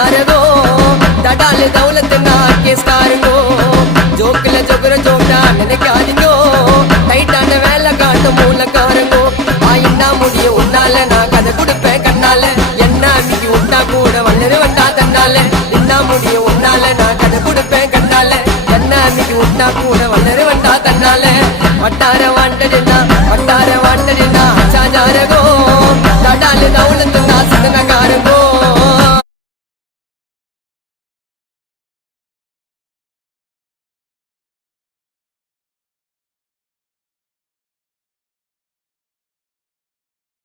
जारगो दडाले दौलत ना केस कारणो जोकल जोगर जोटा मैंने क्या दियो டைட்டான வேலை காட்டு மூலக்காரங்கோ ஆயின்னா முடிய உன்னால நான் கதை கொடுப்பேன் கண்ணால என்ன அன்னைக்கு உண்டா கூட வளரு வண்டா தன்னால என்ன முடிய உன்னால நான் கதை கொடுப்பேன் கண்ணால என்ன அன்னைக்கு உண்டா கூட வளரு வண்டா தன்னால வட்டார வாண்டடினா சாஜாரகோ தடால தௌலத்து நான் சதனகாரங்கோ